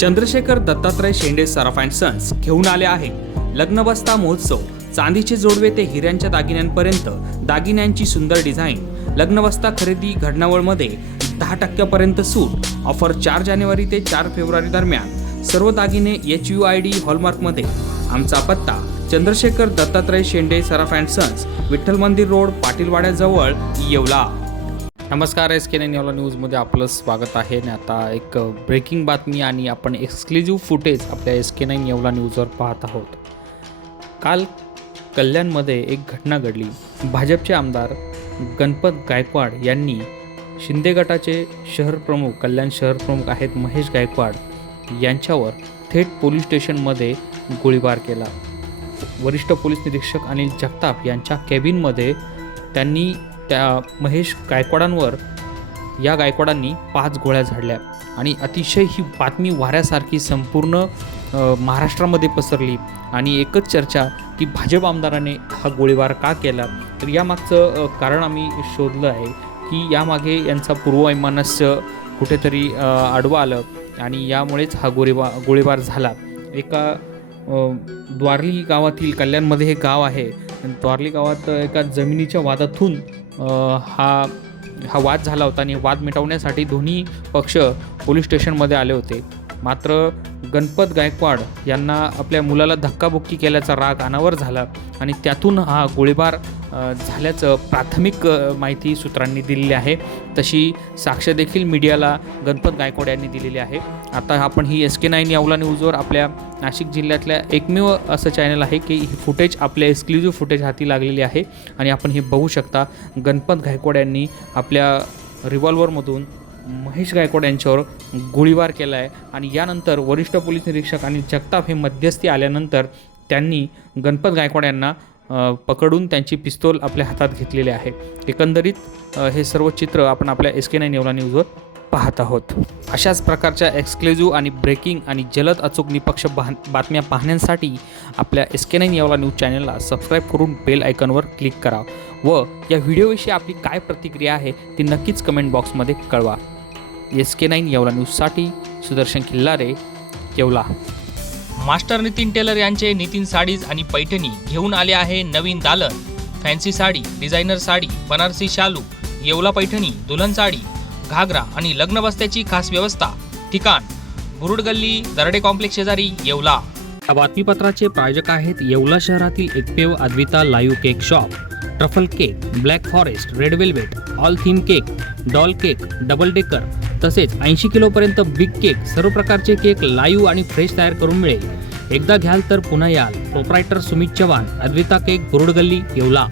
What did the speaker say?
Chandrashekhar Dattatray Shende Saraf and sons घेऊन आले आहे. लग्नबस्ता महोत्सव चांदीचे जोडवे ते हिऱ्यांच्या दागिन्यांपर्यंत दागिन्यांची सुंदर डिझाईन लग्नबस्ता खरेदी घडणावळमध्ये दहा टक्क्यापर्यंत सूट ऑफर चार जानेवारी ते चार फेब्रुवारी दरम्यान सर्व दागिने एच यू आय डी हॉलमार्कमध्ये. आमचा पत्ता Chandrashekhar Dattatray Shende Saraf and sons Vitthal Mandir road पाटीलवाड्याजवळ Yeola. नमस्कार एस के नाईन न्यूजमध्ये आपलं स्वागत आहे. आणि आता एक ब्रेकिंग बातमी आणि आपण एक्सक्लुझिव्ह फुटेज आपल्या एस के नाईन येवला न्यूजवर पाहत आहोत. काल कल्याणमध्ये एक घटना घडली. भाजपचे आमदार गणपत गायकवाड यांनी शिंदे गटाचे शहर प्रमुख कल्याण शहर प्रमुख आहेत महेश गायकवाड यांच्यावर थेट पोलीस स्टेशनमध्ये गोळीबार केला. वरिष्ठ पोलीस निरीक्षक अनिल जगताप यांच्या केबिनमध्ये त्यांनी त्या महेश गायकवाडांवर या गायकवाडांनी पाच गोळ्या झाडल्या. आणि अतिशय ही बातमी वाऱ्यासारखी संपूर्ण महाराष्ट्रामध्ये पसरली. आणि एकच चर्चा की भाजप आमदाराने हा गोळीबार का केला? तर यामागचं कारण आम्ही शोधलं आहे की यामागे यांचा पूर्ववैमानस्य कुठेतरी आडवा आलं. आणि यामुळेच हा गोळीबा गोळीबार झाला. एका द्वारली गावातील कल्याणमध्ये हे गाव आहे. द्वारली गावात एका जमिनीच्या वादातून हा हा वाद झाला होता आणि वाद मिटवण्यासाठी दोन्ही पक्ष पोलीस स्टेशनमध्ये आले होते. मात्र गणपत गायकवाड यांना आपल्या मुलाला धक्काबुक्की केल्याचा राग अनावर झाला आणि त्यातून हा गोळीबार झाल्याचं प्राथमिक माहिती सूत्रांनी दिलेली आहे. तशी साक्ष देखील मीडियाला गणपत गायकवाड यांनी दिलेली आहे. आता आपण ही एस के नाईन यावला न्यूजवर आपल्या नाशिक जिल्ह्यातल्या एकमेव असं चॅनल आहे की ही फुटेज आपल्या एक्सक्लुझिव्ह फुटेज हाती लागलेली आहे. आणि आपण हे बघू शकता गणपत गायकवाड यांनी आपल्या रिव्हॉल्वरमधून महेश गायकवाड यांच्यावर गोळीबार केला आहे आणि यानंतर वरिष्ठ पोलीस निरीक्षक आणि जगताप हे मध्यस्थी आल्यानंतर त्यांनी गणपत गायकवाड यांना पकडून त्यांची पिस्तोल आपल्या हातात घेतलेली आहे. एकंदरीत हे सर्व चित्र आपण आपल्या एस के नाईन येवला न्यूजवर पाहत आहोत. अशाच प्रकारच्या एक्सक्लुझिव्ह आणि ब्रेकिंग आणि जलद अचूक निपक्ष बातम्या पाहण्यासाठी आपल्या S K nine Yeola news चॅनलला सबस्क्राईब करून बेल आयकॉनवर क्लिक करा व या व्हिडिओविषयी आपली काय प्रतिक्रिया आहे ती नक्कीच कमेंट बॉक्समध्ये कळवा. एस के नाईन येवला न्यूजसाठी सुदर्शन खिल्लारे येवला. मास्टर नितीन टेलर यांचे नितीन साडीज आणि पैठणी घेऊन आले आहे नवीन दालन. फॅन्सी साडी डिझायनर साडी बनारसी शालू येवला पैठणी दुल्हन साडी घागरा आणि लग्न बस्त्याची खास व्यवस्था. ठिकाण. बुरुड गल्ली दरडे कॉम्प्लेक्स शेजारी येवला. या बातमीपत्राचे प्रायोजक आहेत येवला शहरातील एकमेव Advita live cake shop. Truffle cake black forest red velvet all theme cake doll cake double decker तसेच ऐंशी किलोपर्यंत बिग केक सर्व प्रकारचे केक लाईव्ह आणि फ्रेश तयार करून मिळेल. एकदा घ्याल तर पुन्हा याल. Proprietor Sumit Chavan Advita cake Burud Galli Yeola.